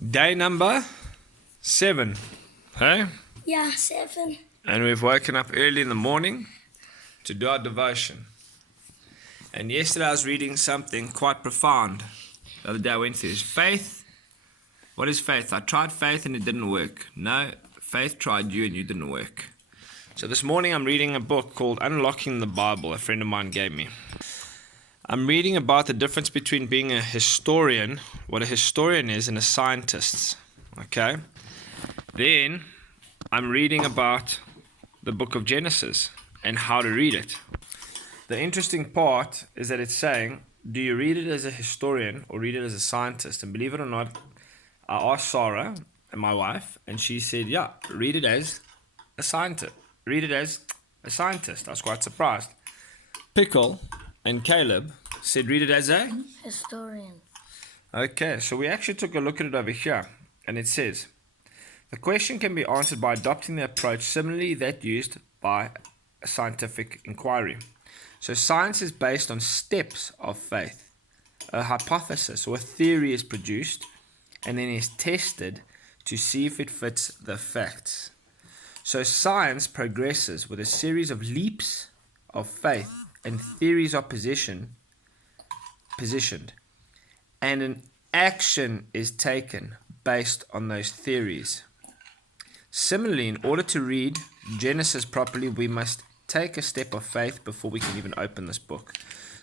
Day number 7, hey? Yeah, 7. And we've woken up early in the morning to do our devotion. And yesterday I was reading something quite profound. The other day I went through faith. What is faith? I tried faith and it didn't work. No, faith tried you and you didn't work. So this morning I'm reading a book called Unlocking the Bible, a friend of mine gave me. I'm reading about the difference between being a historian, what a historian is, and a scientist. Okay? Then I'm reading about the book of Genesis and how to read it. The interesting part is that it's saying, do you read it as a historian or read it as a scientist? And believe it or not, I asked Sarah, and my wife, and she said, yeah, read it as a scientist. Read it as a scientist. I was quite surprised. Pickle and Caleb said read it as a Historian. Okay, so we actually took a look at it over here, and it says, the question can be answered by adopting the approach similarly that used by a scientific inquiry. So science is based on steps of faith. A hypothesis or a theory is produced and then is tested to see if it fits the facts. So science progresses with a series of leaps of faith, and theories are positioned, and an action is taken based on those theories. Similarly, in order to read Genesis properly, we must take a step of faith before we can even open this book.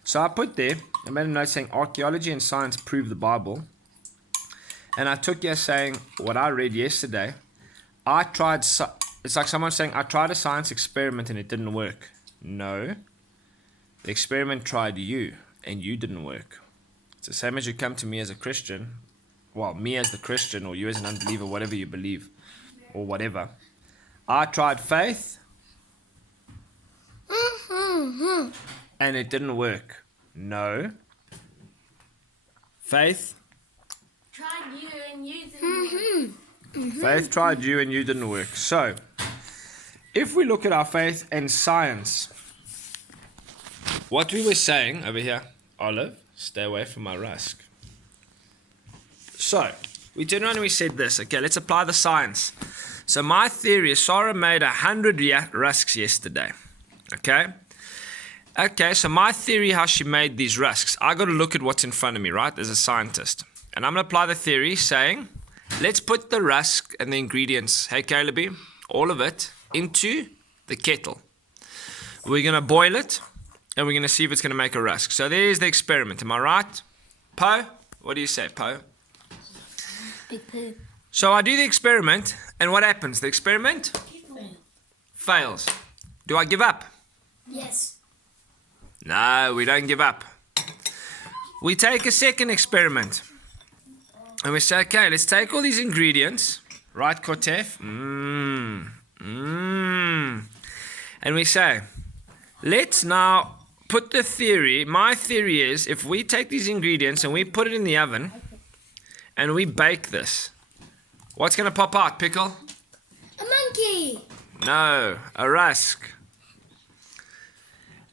So I put there, I made a note saying archaeology and science prove the Bible. And I took here saying what I read yesterday. It's like someone saying, I tried a science experiment and it didn't work. No, the experiment tried you and you didn't work. It's the same as you come to me as a Christian, well, me as the Christian, or you as an unbeliever, whatever you believe, or whatever. I tried faith, and it didn't work. No. Faith. Tried you and you didn't. Faith tried you and you didn't work. So, if we look at our faith and science, what we were saying over here, Olive, stay away from my rusk. So, we turned around and we said this. Okay, let's apply the science. So my theory is Sarah made 100 rusks yesterday. Okay, so my theory how she made these rusks, I got to look at what's in front of me, right, as a scientist. And I'm going to apply the theory saying, let's put the rusk and the ingredients, hey Caleb, all of it, into the kettle. We're going to boil it, and we're going to see if it's going to make a rusk. So there's the experiment. Am I right? Poe? What do you say, Poe? Big poo. So I do the experiment, and what happens? The experiment fails. Do I give up? Yes. No, we don't give up. We take a second experiment. And we say, okay, let's take all these ingredients. Right, Kotef? And we say, let's now put the theory. My theory is, if we take these ingredients and we put it in the oven and we bake this, what's going to pop out, Pickle? A monkey. No, a rusk.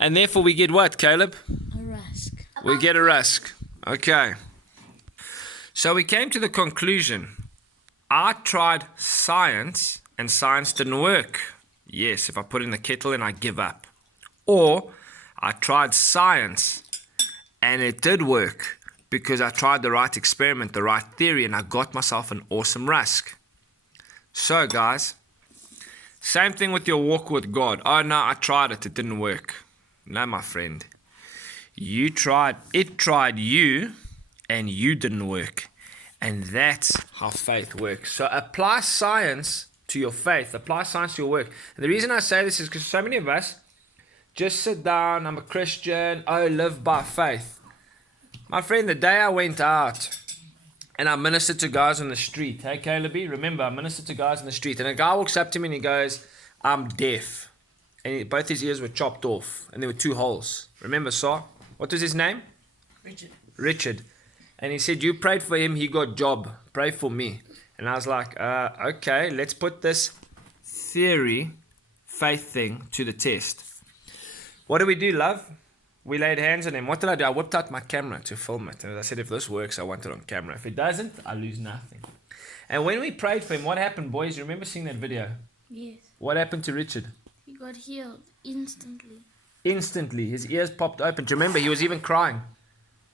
And therefore we get what, Caleb? A rusk. We get a rusk. Okay. So we came to the conclusion. I tried science and science didn't work. Yes, if I put it in the kettle and I give up. Or I tried science and it did work because I tried the right experiment, the right theory, and I got myself an awesome rusk. So guys, same thing with your walk with God. Oh no, I tried it, it didn't work. No, my friend. It tried you, and you didn't work. And that's how faith works. So apply science to your faith. Apply science to your work. And the reason I say this is because so many of us just sit down, I'm a Christian, live by faith. My friend, the day I went out and I ministered to guys on the street. Hey, Caleb, remember, I ministered to guys on the street. And a guy walks up to me and he goes, I'm deaf. And both his ears were chopped off. And there were 2 holes. Remember, Saw? What was his name? Richard. And he said, you prayed for him, he got job. Pray for me. And I was like, okay, let's put this theory, faith thing to the test. What do we do, love? We laid hands on him. What did I do? I whipped out my camera to film it. And I said, if this works, I want it on camera. If it doesn't, I lose nothing. And when we prayed for him, what happened, boys? You remember seeing that video? Yes. What happened to Richard? He got healed instantly. Instantly, his ears popped open. Do you remember? He was even crying.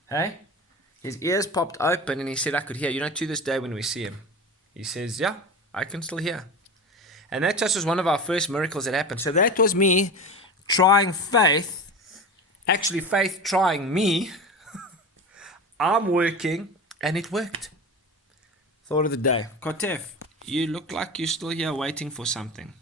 Hey? His ears popped open and he said, I could hear. You know, to this day when we see him, he says, yeah, I can still hear. And that just was one of our first miracles that happened. So that was me trying faith. Actually, faith trying me. I'm working, and it worked. Thought of the day. Kotef, you look like you're still here waiting for something.